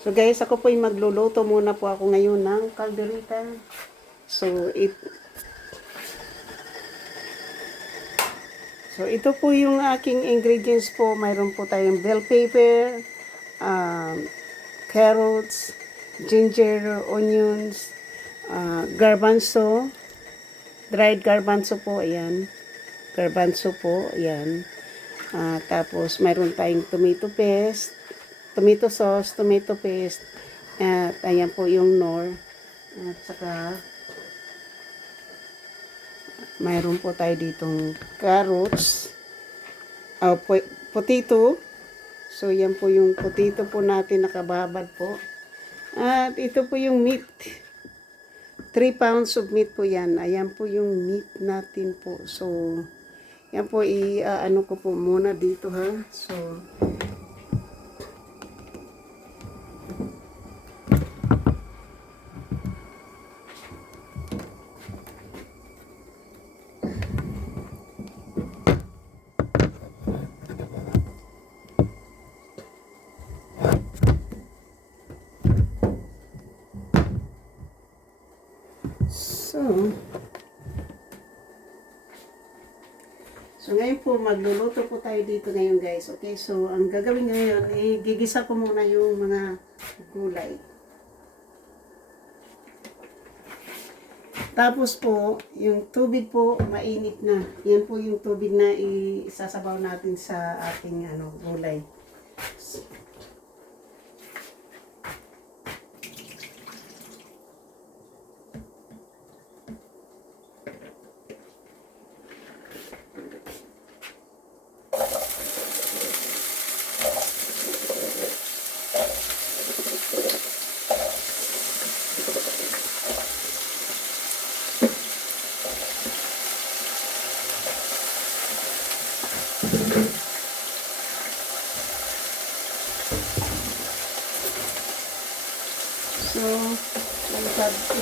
So guys, ako po yung magluluto muna po ako ngayon ng calderita. So ito po yung aking ingredients po. Mayroon po tayong bell pepper, carrots, ginger, onions, garbanzo, dried garbanzo po, ayan. Garbanzo po, ayan. Tapos mayroon tayong tomato paste, tomato sauce, tomato paste, at ayan po yung nor. At saka mayroon po tayo ditong carrots, potato. So yan po yung potato po natin nakababad po. At ito po yung meat. 3 pounds of meat po yan. Ayan po yung meat natin po. So yan po ano ko po muna dito ha. So ngayon po, magluluto po tayo dito ngayon guys. Okay, so ang gagawin ngayon, gigisa ko muna yung mga gulay. Tapos po, yung tubig po, mainit na. Yan po yung tubig na isasabaw natin sa ating gulay. So,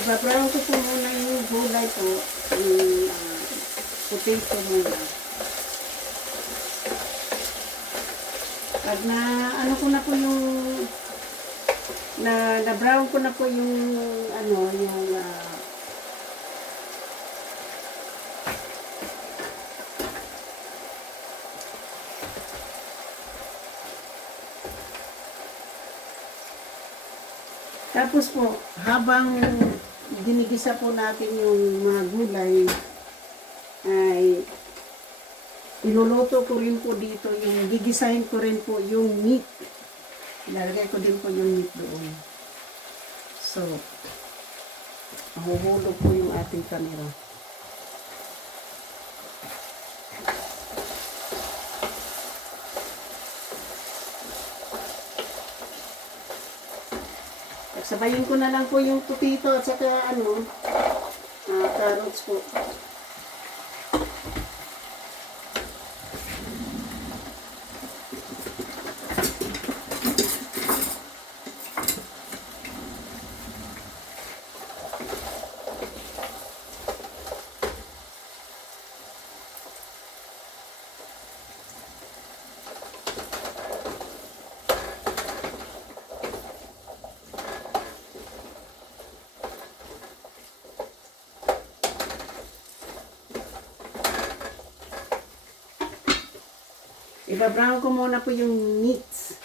ibabrown ko po muna yung gulay po, yung potato muna. Pag ano ko na po yung, na-brown ko na po yung, tapos po, habang ginigisa po natin yung mga gulay, ay iluluto ko rin po dito, yung gigisahin ko rin po yung meat. Ilalagay ko din po yung meat doon. So, mahuhulog po yung ating camera. Sabayin ko na lang po yung potato at saka carrots po. Ibabrown ko muna po yung meats.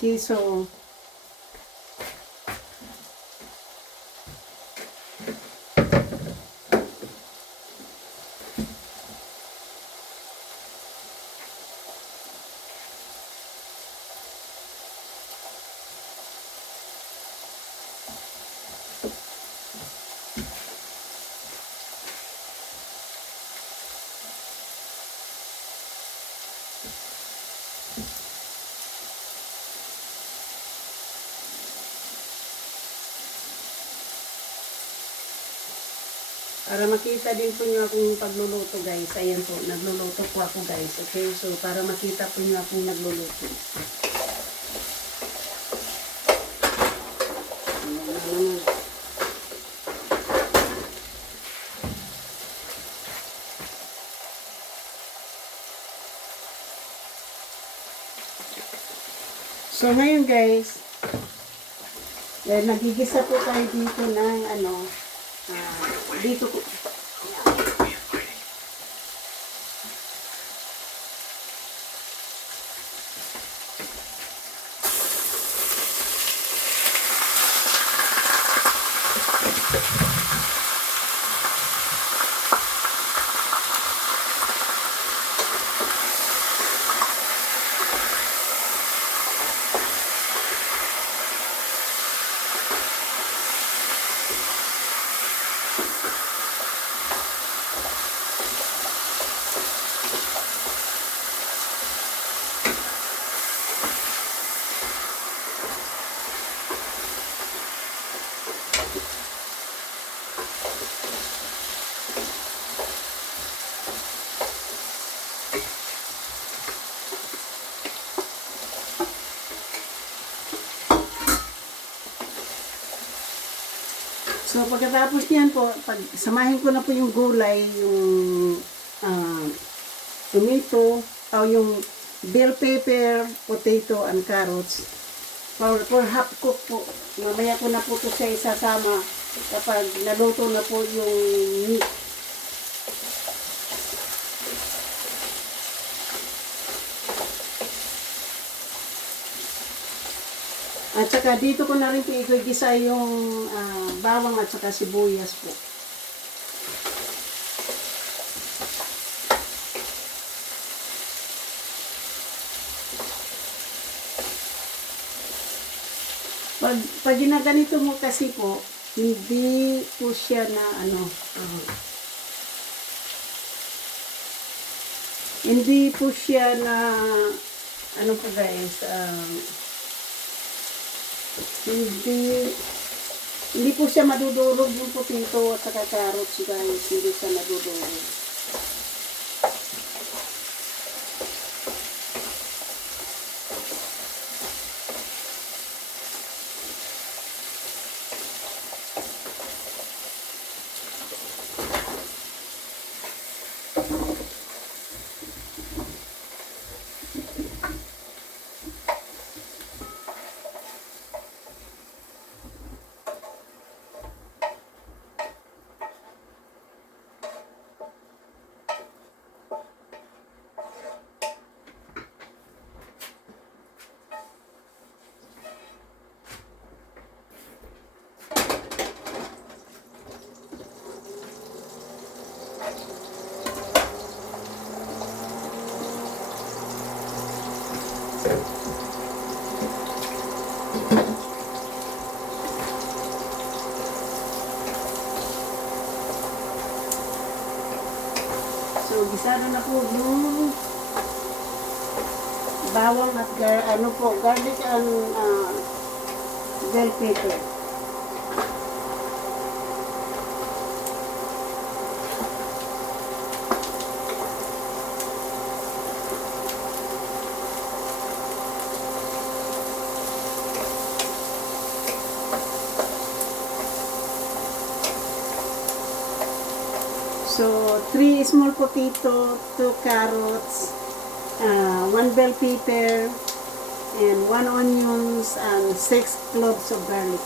Okay, so para makita din po nyo akong pagluluto guys. Ayan po, nagluluto po ako guys. Okay, so para makita po nyo akong nagluluto. So ngayon guys, Nagigisa po tayo dito ng dito po. So pagkatapos niyan po, samahin ko na po yung gulay, yung tomato, o yung bell pepper, potato, and carrots. For half cook po. Mamaya ko na po ito siya isasama kapag naluto na po yung meat. At saka dito ko na rin po igigisa yung bawang at saka sibuyas po. Pag ginaganito mo kasi po, hindi po siya na hindi po siya na po guys, hindi po siya madudurog yung potato at saka carrots guys, hindi siya madudurog. So, gisado na po yung bawang at garlic and bell pepper. So, 3 small potato, 2 carrots, 1 bell pepper, and 1 onions, and 6 cloves of garlic.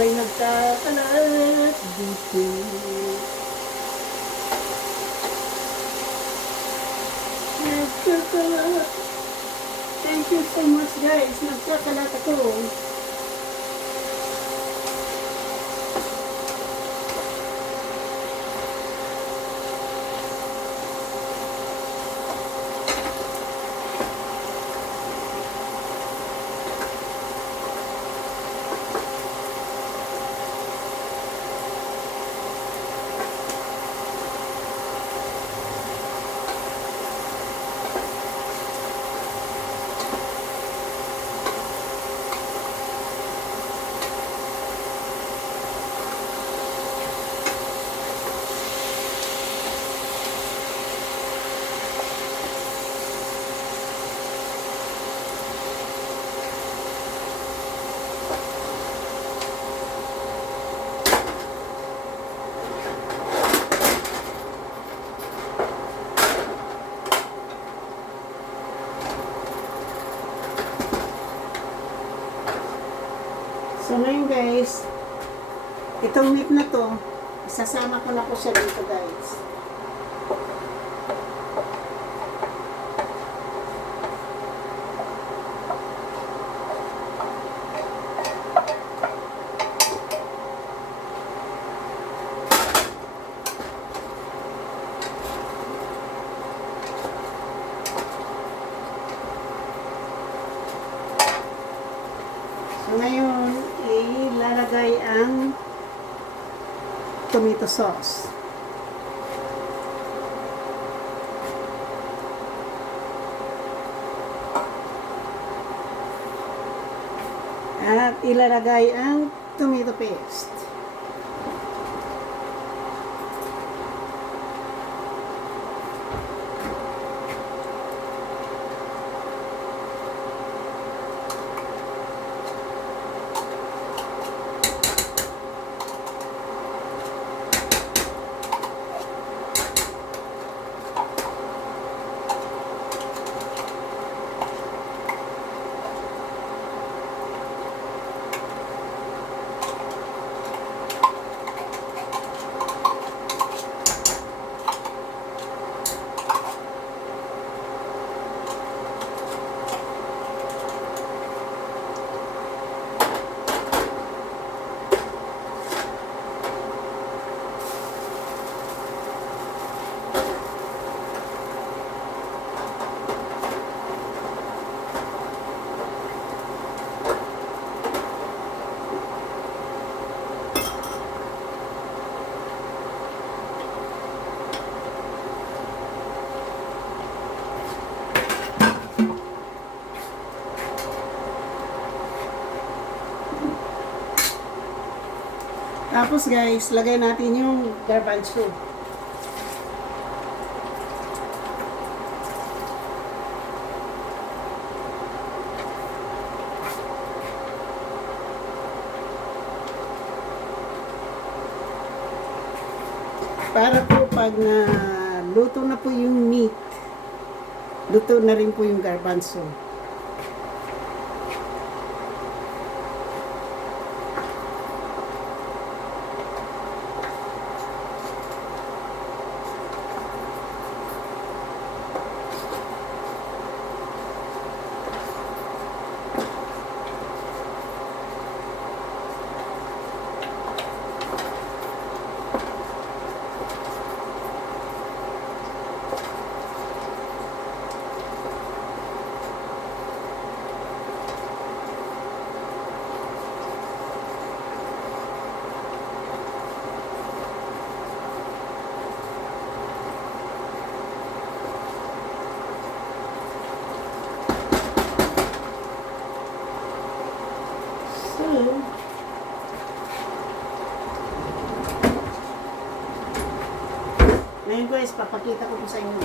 Ako'y nagkakalat dito. Nagkakalat. Thank you so much guys. Nagkakalat ako. So ngayon guys, itong meat na to, isasama ko na po siya dito guys. So ngayon, ilalagay ang tomato sauce. At ilalagay ang tomato paste. Tapos guys, lagay natin yung garbanzo. Para po pag na luto na po yung meat, luto na rin po yung garbanzo. Ngayon guys, papakita ko po sa inyo.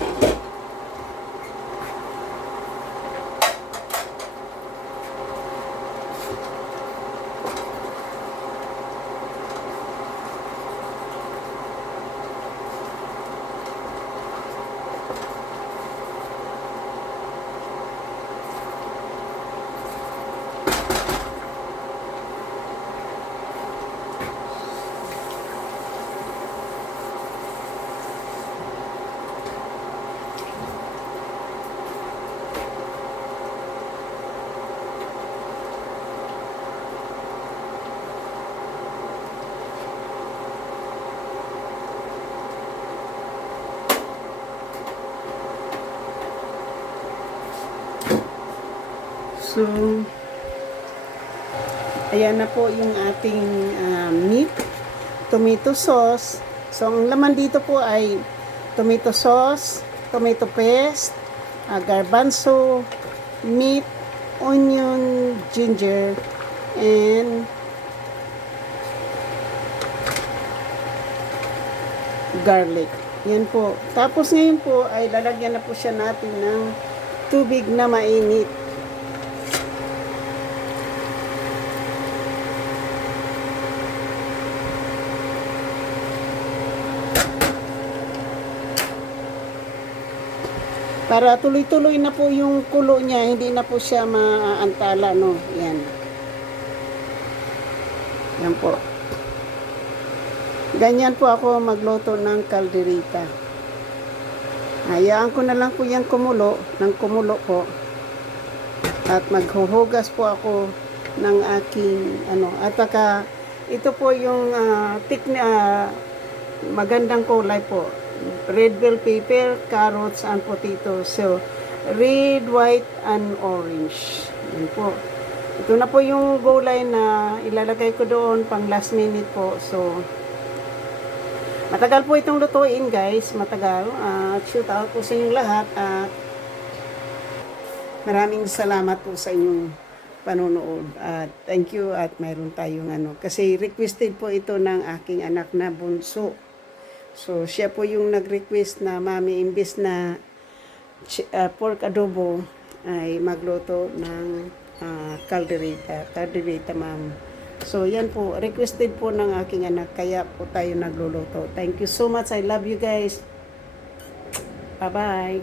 So, ayan na po yung ating meat, tomato sauce. So, ang laman dito po ay tomato sauce, tomato paste, garbanzo, meat, onion, ginger, and garlic. Yan po. Tapos ngayon po ay lalagyan na po siya natin ng tubig na mainit. Para tuloy-tuloy na po yung kulo niya, hindi na po siya maantala, no? Yan. Yan po. Ganyan po ako magluto ng kalderita. Hayaan ko na lang po yan kumulo, ng kumulo po. At maghuhugas po ako ng aking at saka ito po yung magandang kulay po. Red bell pepper, carrots, and potatoes. So, red, white, and orange. Yan po. Ito na po yung gulay na ilalagay ko doon pang last minute po. So, matagal po itong lutuin guys. Matagal. Shoot out po sa inyong lahat. At maraming salamat po sa inyong panonood. At thank you at mayroon tayong kasi requested po ito ng aking anak na bunso. So siya po yung nag-request na mami imbis na pork adobo ay magluto ng calderita ma'am. So yan po, requested po ng aking anak kaya po tayo nagluluto. Thank you so much. I love you guys. Bye bye.